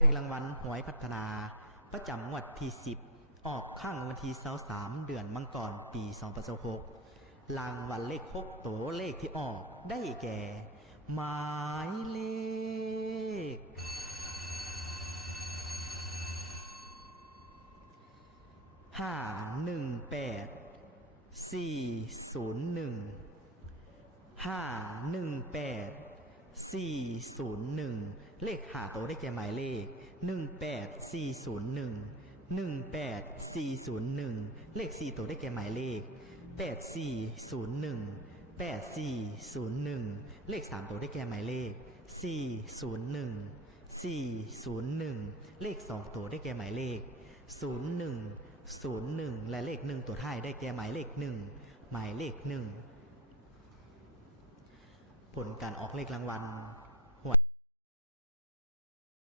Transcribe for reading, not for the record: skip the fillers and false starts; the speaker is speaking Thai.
เลขรางวัลหวยพัฒนาประจำงวดที่10ออกข้างวันที่23เดือนมังกรปี2026รางวัลเลข6ตัวเลขที่ออกได้แก่หมายเลข518 401 เลข5ตัวได้แก่หมายเลข18401 เลข4ตัวได้แก่หมายเลข8401 เลข3ตัวได้แก่หมายเลข401 เลข2ตัวได้แก่หมายเลข01 และเลข1ตัวท้ายได้แก่หมายเลข1 ผลการออกเลขรางวัล